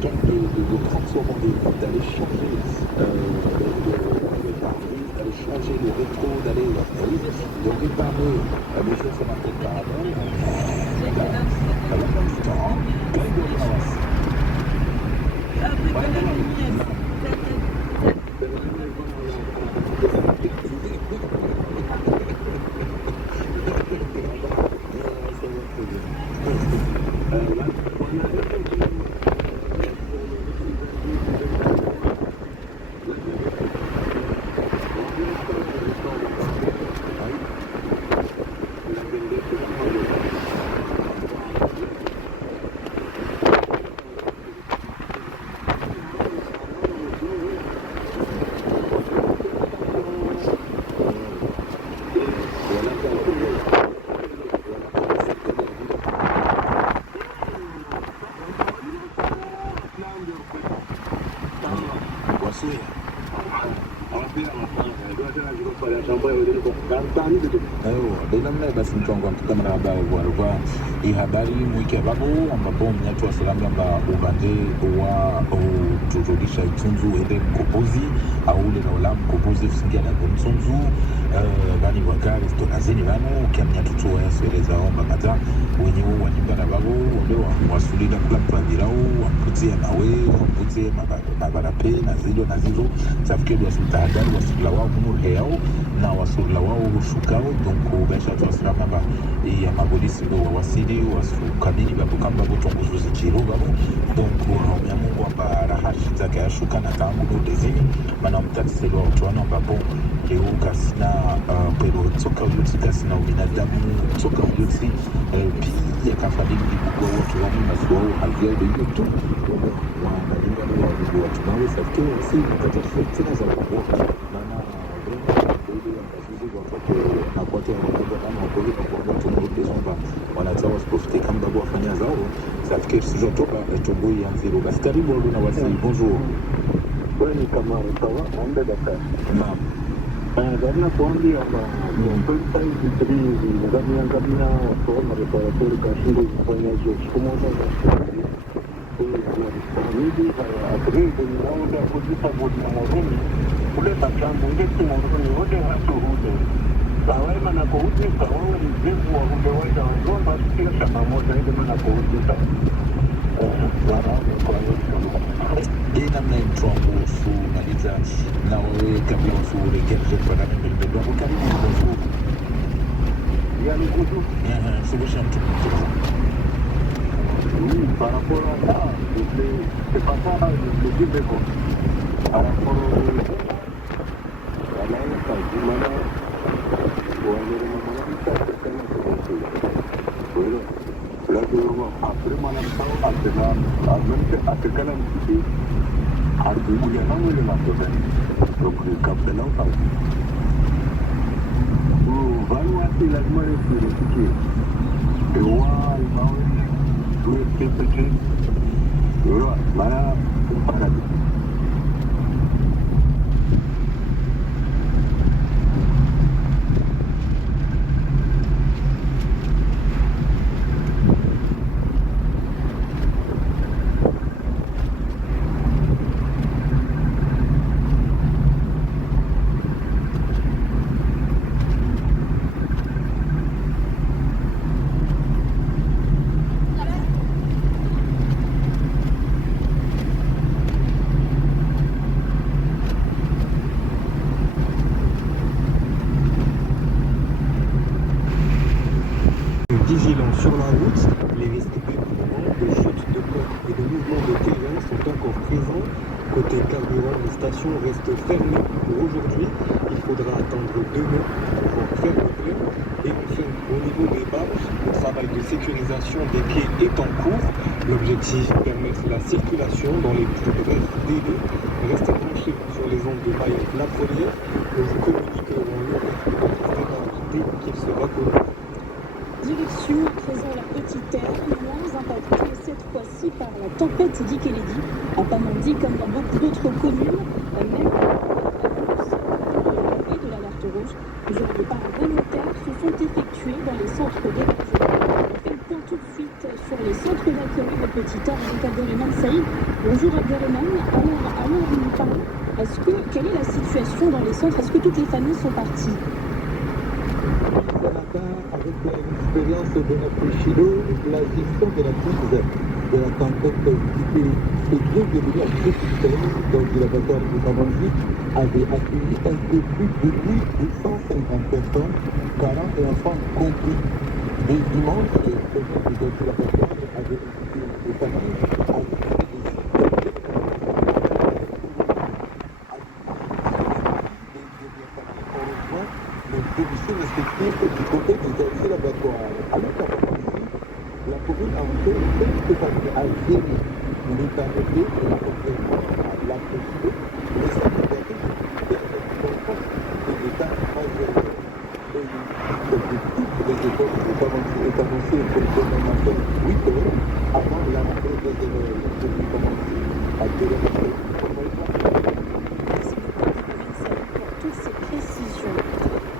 quelqu'un de transformer, d'aller changer le pare-brise, d'aller changer le rétro, d'aller de réparer les choses sur la tête parallèle. Là, l'instant, Gregor Maras. Namna basi mtongo kama na habari kwa hii habari mwiki ababu ambapo mnyatu wa salamu amba ubande wa turudisha itunzu ende mkopozi au ule na ulamu mkopozi usingia na mtunzu bani wakari stonazini vano kia mnyatu tuwa ya sweleza omba mata wenye huu wanimba na babu wale wasulida kula mpangirao wamputia mawe wamputia mabarape na zizo safikiri wasultahadari wasula wao kunu heo na wasula wao ushukao donko besha tuwasila maba ya mabolisi wa wasili wasukabili babu kamba botonguzu zichiro babu donko haumia mungu amba rahashi zake ya shuka na tamu no dezini mana mtatiselo wa utuwana ambapo leo kasina pero toka uyuti kasina ubinadamu toka uyuti pia kafadili kwa watu wami masuwa hazia ubeyo tu wanalinga ni watu mawe saftu wasi mkatafu tina za wakoka mana na kwa hiyo wanakuja kama wakoli na kuanga tumurudi kwamba wanatawa profite kama babu wafanya zao zafikiri sizotoka tumbui ya nziro basi karibu wadu na wasi bonjour kwani kama sawa ombe daktari naam Karena kuambia kwamba mpenzi hizi ngamia wasoma reparatori kashingo kufanya hiyo siku moja za hivi atrende ni moja kujisa bodi na moroni ule takambo ngeti moroni wote hapo hude sawa na kuuti sawa ni mzevu wa ule waja wazomba kila shamba moja ile maana kuuti sawa kwa hiyo namna mtwangusu maliza na wewe kabla usurejea kwa mimi ndio karibu bonjour yani kutu solution to par rapport à ça, c'est pas ça le but de quoi. Par rapport au Vigilants sur la route, les risques d'effondrement, de chute de corps et de mouvements de terrain sont encore présents. Côté carburant, les stations restent fermées pour aujourd'hui. Il faudra attendre demain pour pouvoir faire le plein. Et enfin, au niveau des barges, le travail de sécurisation des quais est en cours. L'objectif, permettre la circulation dans les plus brefs délais. Restez branchés sur les ondes de Mayotte la première. Nous vous communiquerons l'horaire de notre démarrage dès qu'il sera connu. Direction Trésor-la-Petite-Terre, moins impactée cette fois-ci par la tempête d'Ikeledi. À Pamandzi, comme dans beaucoup d'autres communes, même de l'alerte rouge, plusieurs départs volontaires se sont effectués dans les centres d'hébergement. On fait le point tout de suite sur les centres d'accueil de Petite Terre avec Abderrahmane Saïd. Bonjour Abderrahmane. Alors nous parlons. Quelle est la situation dans les centres? Est-ce que toutes les familles sont parties? Ce matin, avec l'expérience de notre Chido, la gestion de la crise de la tempête est bien devenue un peu système. Donc le laboratoire de Kabanji avait accueilli un peu plus de 1250 personnes, 40 enfants compris. Dès dimanche, les présidents du laboratoire avaient invité les familles à les solutions respectives du côté des laboratoires. Alors qu'à Kabanji, la commune a fait quelques familles à gérer l'éternité et l'accompagnement à l'apprécier, les solidarité de l'État majeur. L'objectif des écoles est annoncé pour demain matin 8 heures avant la rentrée des élèves. Je vais commencer à délivrer. Merci beaucoup Abderrahmane Saïd pour toutes ces précisions.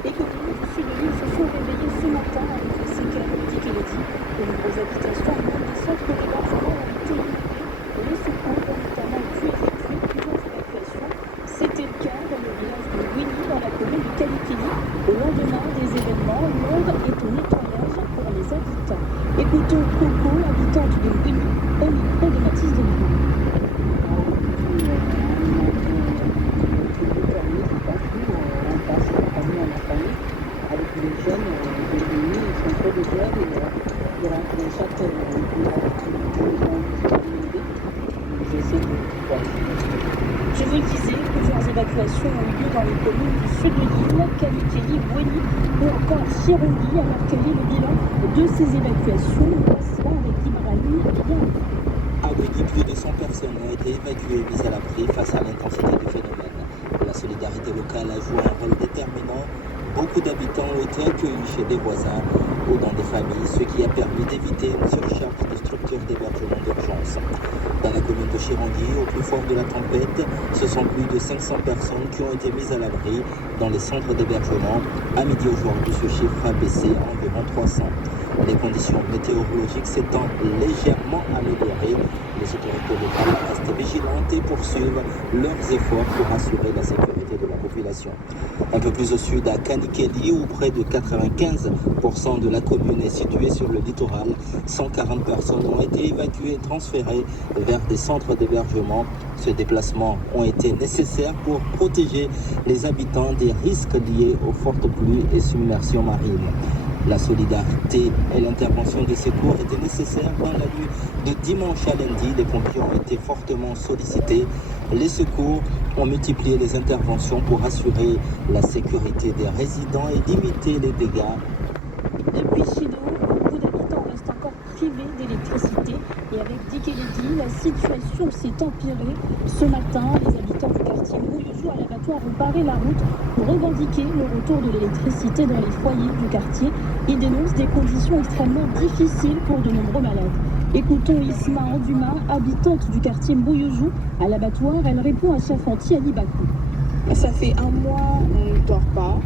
Les communes du sud de l'île se sont réveillées ce matin avec les séquelles de Dikeledi. De nombreuses habitations et même des centres d'hébergement ont été inondés. Les secours ont notamment pu effectuer plusieurs évacuations. C'était le cas dans le village de Winnie, dans la commune de Kalikili. Au lendemain des événements, l'ordre est au nettoyage pour les habitants. Écoutons Coco, habitante de Winnie, au micro de Mathis Delvaux. Avec les jeunes de l'Uni, ils sont très de guerre et de rentrer chaque j'essaie Je vous le disais, plusieurs évacuations ont eu lieu dans les communes du sud de l'île, Kalikeli, Bouéni ou encore Chirongi. Alors quel est le bilan de ces évacuations? On passe là avec Ibrahim Bien. À Bouéni, plus de 100 personnes ont été évacuées et mises à l'abri face à l'intensité du phénomène. La solidarité locale a joué un rôle déterminant. Beaucoup d'habitants ont été accueillis chez des voisins ou dans des familles, ce qui a permis d'éviter une surcharge de structures d'hébergement d'urgence. Dans la commune de Chirongi, au plus fort de la tempête, ce sont plus de 500 personnes qui ont été mises à l'abri dans les centres d'hébergement. À midi aujourd'hui, ce chiffre a baissé à environ 300. Les conditions météorologiques s'étant légèrement améliorées, les autorités locales restent vigilantes et poursuivent leurs efforts pour assurer la sécurité de la population. Un peu plus au sud, à Kalikeli, où près de 95% de la commune est située sur le littoral, 140 personnes ont été évacuées et transférées vers des centres d'hébergement. Ces déplacements ont été nécessaires pour protéger les habitants des risques liés aux fortes pluies et submersions marines. La solidarité et l'intervention des secours étaient nécessaires dans la nuit de dimanche à lundi. Les pompiers ont été fortement sollicités. Les secours ont multiplié les interventions pour assurer la sécurité des résidents et limiter les dégâts. Depuis Chido, beaucoup d'habitants restent encore privés d'électricité et avec Dikeledi, la situation s'est empirée. Ce matin, les habitants du quartier Mouyouzo à l'abattoir ont barré la route pour revendiquer le retour de l'électricité dans les foyers du quartier. Ils dénoncent des conditions extrêmement difficiles pour de nombreux malades. Écoutons Isma Anduma, habitante du quartier Mouyouzo à l'abattoir. Elle répond à Chafanti Ali Bakou. Ça fait un mois, on ne dort pas.